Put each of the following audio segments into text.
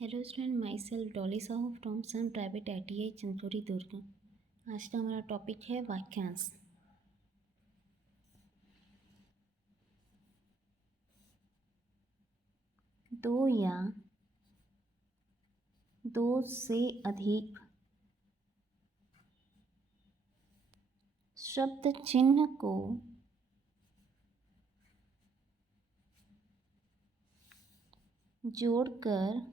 Hello student, myself Dolly Sahu from Sun private ITI Chandauli Durg. आज का हमारा टॉपिक है वाक्यांश। दो या दो से अधिक शब्द चिन्ह को जोड़कर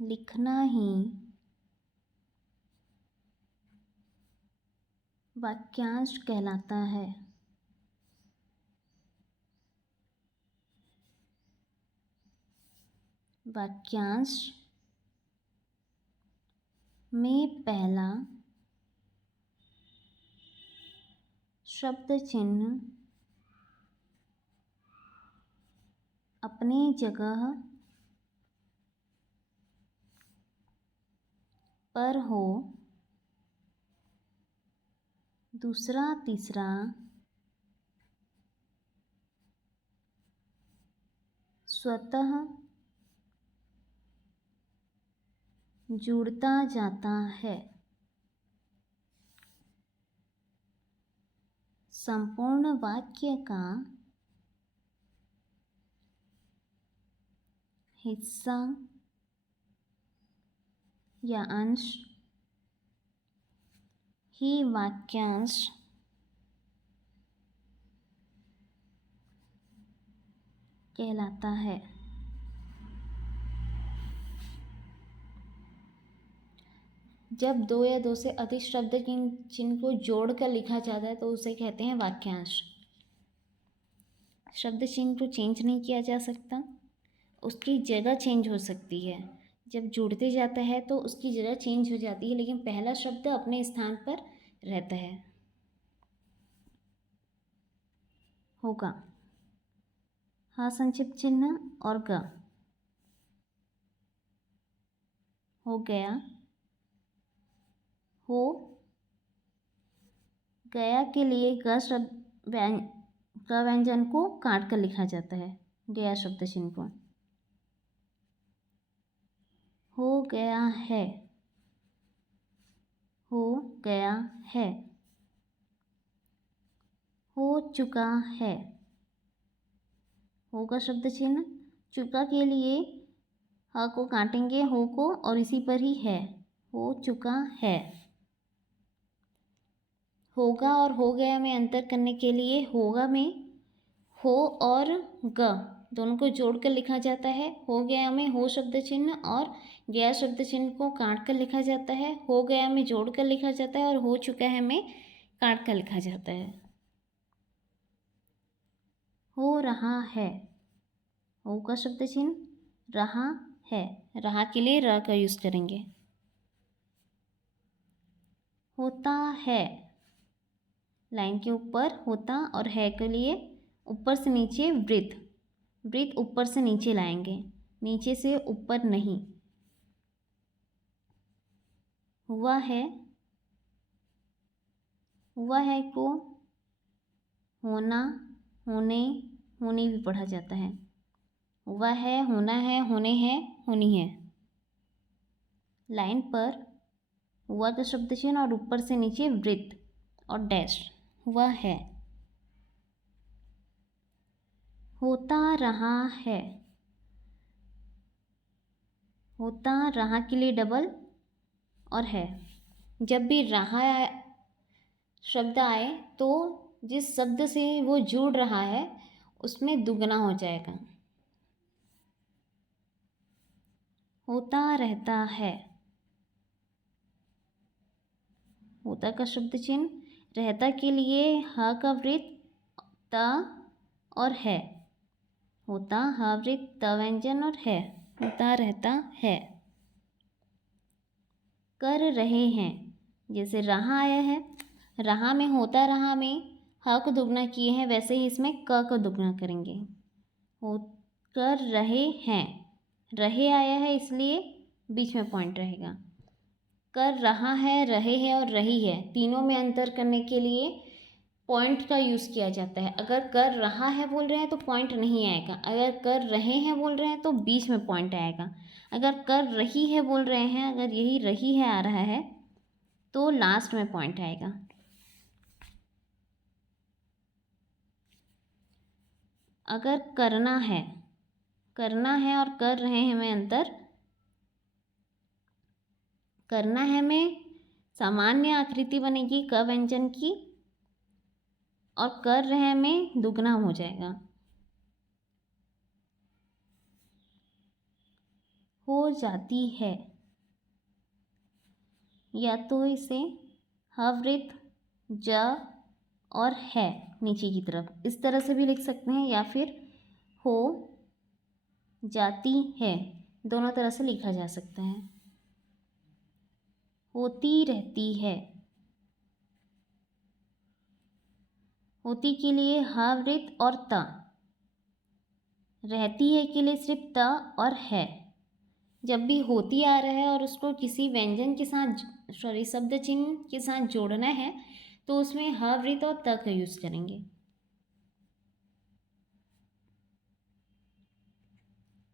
लिखना ही वाक्यांश कहलाता है। वाक्यांश में पहला शब्द चिन्ह अपनी जगह पर हो, दूसरा तीसरा स्वतः जुड़ता जाता है। संपूर्ण वाक्य का हिस्सा या अंश ही वाक्यांश कहलाता है। जब दो या दो से अधिक शब्द चिन्ह को जोड़कर लिखा जाता है तो उसे कहते हैं वाक्यांश। शब्द चिन्ह को चेंज नहीं किया जा सकता, उसकी जगह चेंज हो सकती है। जब जुड़ते जाता है तो उसकी जगह चेंज हो जाती है, लेकिन पहला शब्द अपने स्थान पर रहता है। होगा हा संक्षिप्त चिन्ह और ग। हो गया, हो गया के लिए ग शब्द ग व्यंजन को काट कर लिखा जाता है। गया शब्द चिन्ह को हो गया है, हो गया है, हो चुका है। होगा शब्द चिन्ह, चुका के लिए ह को काटेंगे, हो को, और इसी पर ही है, हो चुका है। होगा और हो गया में अंतर करने के लिए होगा में हो और ग दोनों को जोड़कर लिखा जाता है। हो गया में हो शब्द चिन्ह और गया शब्द चिन्ह को काट कर लिखा जाता है। हो गया में जोड़कर लिखा जाता है और हो चुका है में काट कर लिखा जाता है। हो रहा है, हो का शब्द चिन्ह, रहा है, रहा के लिए र का यूज करेंगे। होता है, लाइन के ऊपर होता और है के लिए ऊपर से नीचे वृत्त, वृत्त ऊपर से नीचे लाएंगे, नीचे से ऊपर नहीं। हुआ है, हुआ है को होना, होने, होनी भी पढ़ा जाता है। हुआ है, होना है, होने हैं, होनी है। लाइन पर हुआ का शब्द चिन्ह और ऊपर से नीचे वृत्त और डैश, हुआ है। होता रहा है, होता रहा के लिए डबल और है। जब भी रहा शब्द आए तो जिस शब्द से वो जुड़ रहा है उसमें दुगना हो जाएगा। होता रहता है, होता का शब्द चिन्ह, रहता के लिए ह का वृत्त त और है। होता ह वृत्त त व्यंजन और है, होता रहता है। कर रहे हैं, जैसे रहा आया है, रहा में होता रहा में ह को दुगना किए हैं, वैसे ही इसमें क को दुगना करेंगे। हो कर रहे हैं, रहे आया है इसलिए बीच में पॉइंट रहेगा। कर रहा है, रहे है और रही है, तीनों में अंतर करने के लिए पॉइंट का यूज़ किया जाता है। अगर कर रहा है बोल रहे हैं तो पॉइंट नहीं आएगा, अगर कर रहे हैं बोल रहे हैं तो बीच में पॉइंट आएगा, अगर कर रही है बोल रहे हैं, अगर यही रही है आ रहा है तो लास्ट में पॉइंट आएगा। अगर करना है और कर रहे हैं में अंतर, करना है में सामान्य आकृति बनेगी क व्यंजन की, और कर रहे हैं में दुगना हो जाएगा। हो जाती है, या तो इसे हवृत ज और है नीचे की तरफ इस तरह से भी लिख सकते हैं, या फिर हो जाती है, दोनों तरह से लिखा जा सकता है। होती रहती है, होती के लिए हवृत और त, रहती है के लिए सिर्फ त और है। जब भी होती आ रहा है और उसको किसी व्यंजन के साथ शब्द चिन्ह के साथ जोड़ना है तो उसमें हवृत और त का यूज़ करेंगे।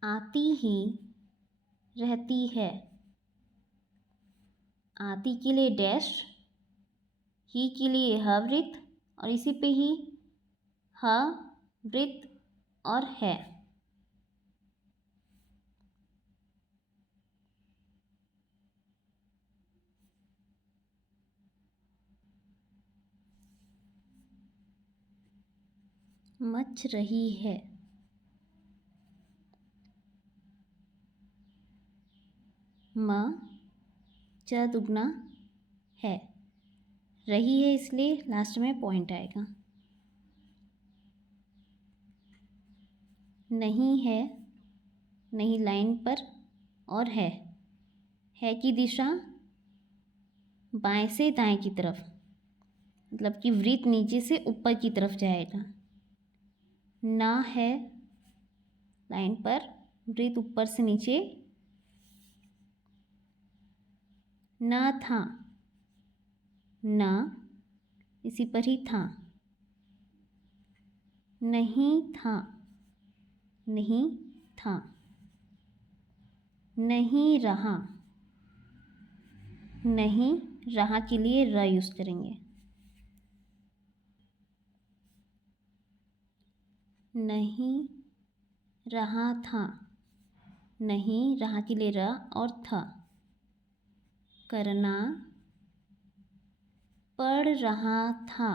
आती ही रहती है, आती के लिए डैश, ही के लिए हवृत और इसी पे ही हवृत और है। मच रही है, म च दुगना है, रही है इसलिए लास्ट में पॉइंट आएगा। नहीं है, नहीं लाइन पर और है की दिशा बाएं से दाएं की तरफ, मतलब कि वृत्त नीचे से ऊपर की तरफ जाएगा। ना है लाइन पर, वृत्त ऊपर से नीचे। ना था, ना इसी पर ही था। नहीं था, नहीं था। नहीं रहा, नहीं रहा के लिए र यूज़ करेंगे। नहीं रहा था, नहीं रहा के लिए र और था। करना पड़ रहा था,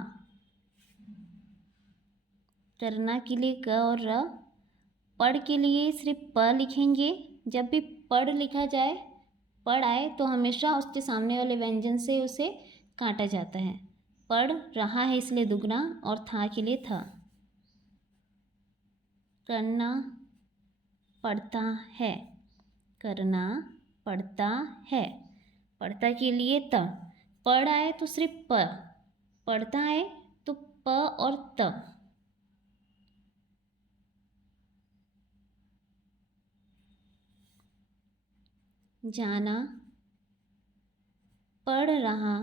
करना के लिए क और र, पढ़ के लिए सिर्फ प लिखेंगे। जब भी पढ़ लिखा जाए, पढ़ आए तो हमेशा उसके सामने वाले व्यंजन से उसे काटा जाता है। पढ़ रहा है इसलिए दुगना और था के लिए था। करना पड़ता है, करना पड़ता है, पढ़ता के लिए त, पढ़ आए तो सिर्फ प, पढ़ता है तो प और त। जाना पढ़ रहा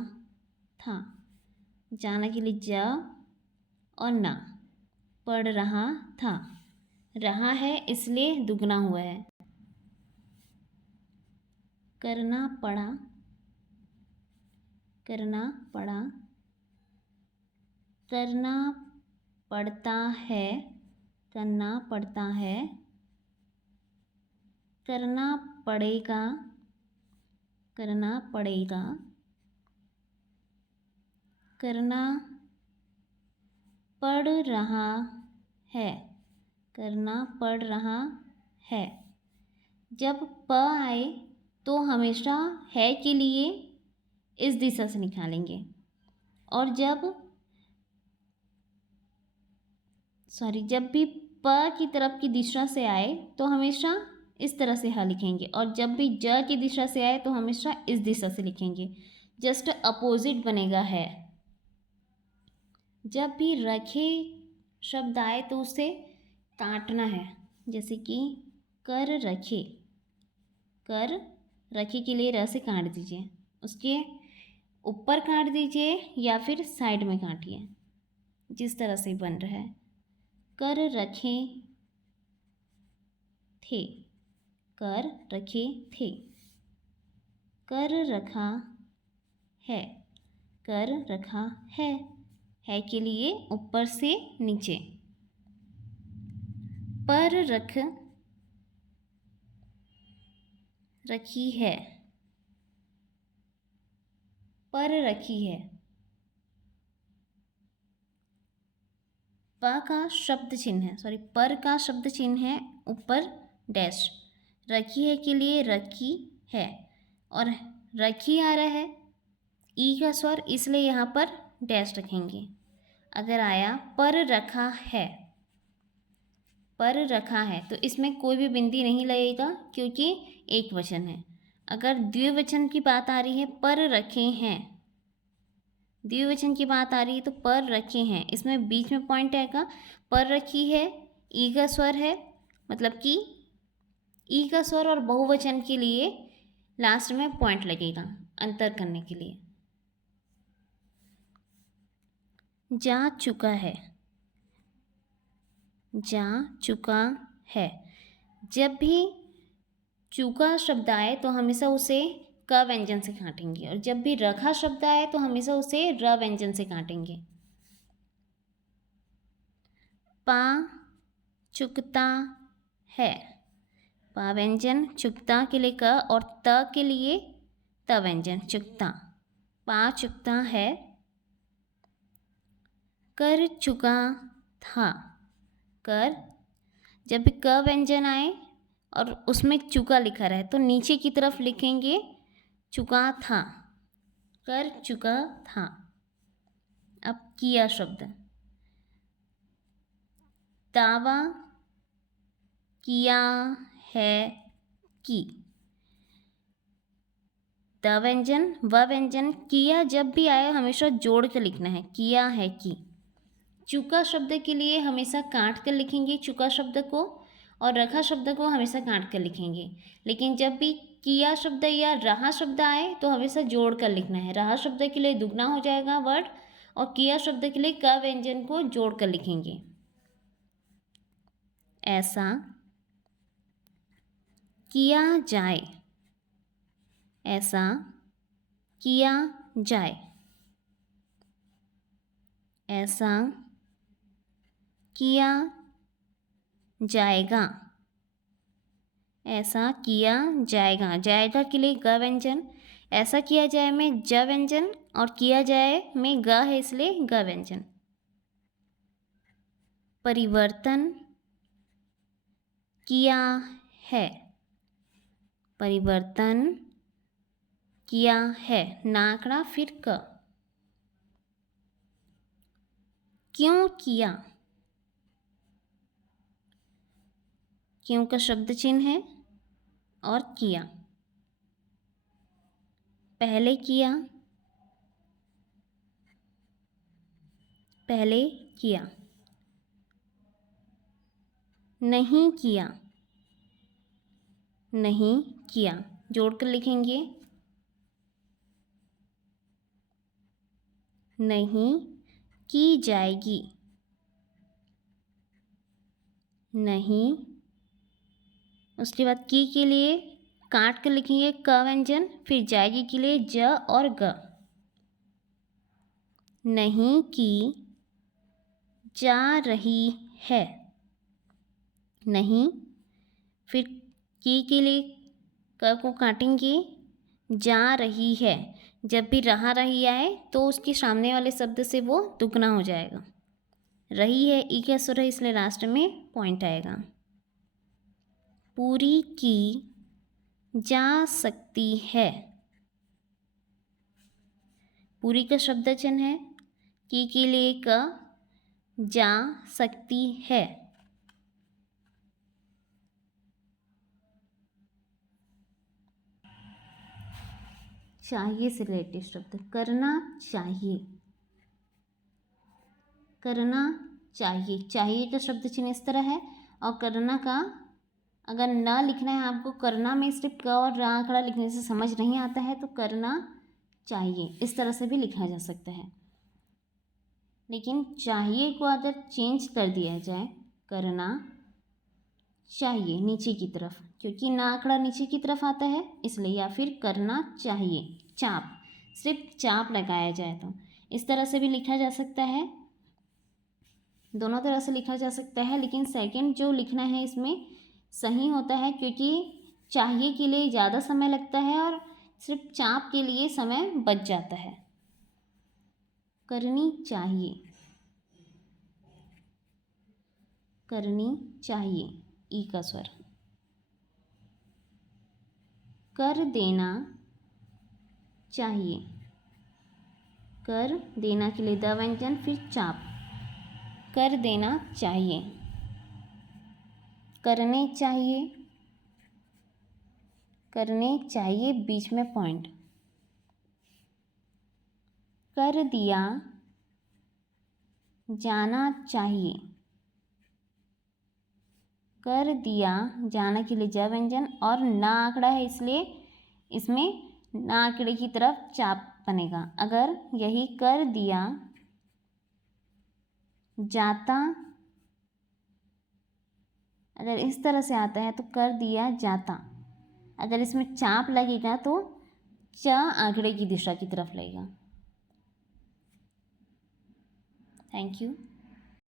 था, जाना के लिए ज और ना, पढ़ रहा था, रहा है इसलिए दुगना हुआ है। करना पड़ा, करना पड़ा, करना पड़ता है, करना पड़ता है, करना पड़ेगा, करना पड़ेगा, करना पड़ रहा है, करना पड़ रहा है। जब प आए तो हमेशा है के लिए इस दिशा से निकालेंगे, और जब भी प की तरफ की दिशा से आए तो हमेशा इस तरह से ह लिखेंगे, और जब भी ज की दिशा से आए तो हमेशा इस दिशा से लिखेंगे। जस्ट अपोजिट बनेगा है। जब भी रखे शब्द आए तो उसे काटना है, जैसे कि कर रखे, कर रखे के लिए र से काट दीजिए, उसके ऊपर काट दीजिए या फिर साइड में काटिए। जिस तरह से बन रहा है। कर रखे थे, कर रखे थे। कर रखा है, कर रखा है के लिए ऊपर से नीचे। पर रख रखी है, पर रखी है। प का शब्द चिन्ह है, सॉरी पर का शब्द चिन्ह है ऊपर डैश। रखी है के लिए रखी है और रखी आ रहा है ई का स्वर, इसलिए यहाँ पर डैश रखेंगे। अगर आया पर रखा है, पर रखा है तो इसमें कोई भी बिंदी नहीं लगेगा क्योंकि एक वचन है। अगर द्विवचन की बात आ रही है पर रखे हैं, द्विवचन की बात आ रही है तो पर रखे हैं, इसमें बीच में पॉइंट आएगा। पर रखी है ई का स्वर है, मतलब कि ई का स्वर और बहुवचन के लिए लास्ट में पॉइंट लगेगा अंतर करने के लिए। जा चुका है, जा चुका है। जब भी चुका शब्द आए तो हमेशा उसे क व्यंजन से काटेंगे और जब भी रखा शब्द आए तो हमेशा उसे र व्यंजन से काटेंगे। पा चुकता है, पा व्यंजन, चुकता के लिए क और त के लिए त व्यंजन, चुकता। पा चुकता है। कर चुका था, कर, जब भी क व्यंजन आए और उसमें चुका लिखा रहे तो नीचे की तरफ लिखेंगे चुका था, कर चुका था। अब किया शब्द, दावा किया है कि, द व्यंजन व व्यंजन, किया जब भी आए हमेशा जोड़ कर लिखना है, किया है कि। चुका शब्द के लिए हमेशा काट कर लिखेंगे चुका शब्द को और रखा शब्द को हमेशा काट कर लिखेंगे। लेकिन जब भी किया शब्द या रहा शब्द आए तो हमेशा जोड़ कर लिखना है। रहा शब्द के लिए दुगना हो जाएगा वर्ड और किया शब्द के लिए क व्यंजन को जोड़ कर लिखेंगे। ऐसा किया जाए, ऐसा किया जाए। ऐसा किया जाएगा, ऐसा किया जाएगा। जाएगा के लिए ग व्यंजन, ऐसा किया जाए में ज व्यंजन और किया जाए में ग है इसलिए ग व्यंजन। परिवर्तन किया है, परिवर्तन किया है, नाकड़ा फिर क। क्यों किया, क्यों का शब्द चिन्ह है और किया। पहले किया, पहले किया। नहीं किया, नहीं किया, जोड़कर लिखेंगे नहीं की जाएगी, नहीं। उसके बाद की के लिए काट कर लिखेंगे क व्यंजन, फिर जाएगी के लिए ज और ग। नहीं की जा रही है, नहीं, फिर की के लिए क को काटेंगे जा रही है। जब भी रहा रही आए तो उसके सामने वाले शब्द से वो दुगना हो जाएगा। रही है ई का स्वर है इसलिए लास्ट में पॉइंट आएगा। पूरी की जा सकती है, पूरी का शब्द चिन्ह है, की के लिए क, जा सकती है। चाहिए से रिलेटेड शब्द, करना चाहिए, करना चाहिए। चाहिए का शब्द चिन्ह इस तरह है और करना का अगर न लिखना है आपको, करना में सिर्फ क और रा खड़ा लिखने से समझ नहीं आता है तो करना चाहिए इस तरह से भी लिखा जा सकता है। लेकिन चाहिए को अगर चेंज कर दिया जाए, करना चाहिए नीचे की तरफ, क्योंकि ना आंकड़ा नीचे की तरफ आता है इसलिए, या फिर करना चाहिए, चाप, सिर्फ चाप लगाया जाए तो इस तरह से भी लिखा जा सकता है, दोनों तरह से लिखा जा सकता है। लेकिन सेकंड जो लिखना है इसमें सही होता है, क्योंकि चाहिए के लिए ज़्यादा समय लगता है और सिर्फ चाप के लिए समय बच जाता है। करनी चाहिए, करनी चाहिए, ई का स्वर। कर देना चाहिए, कर देना के लिए द व्यंजन फिर चाप, कर देना चाहिए। करने चाहिए, करने चाहिए बीच में पॉइंट। कर दिया जाना चाहिए, कर दिया जाना के लिए ज व्यंजन और ना आंकड़ा है इसलिए इसमें ना आंकड़े की तरफ चाप बनेगा। अगर यही कर दिया जाता, अगर इस तरह से आता है तो कर दिया जाता, अगर इसमें चाप लगेगा तो च आंकड़े की दिशा की तरफ लगेगा। Thank you.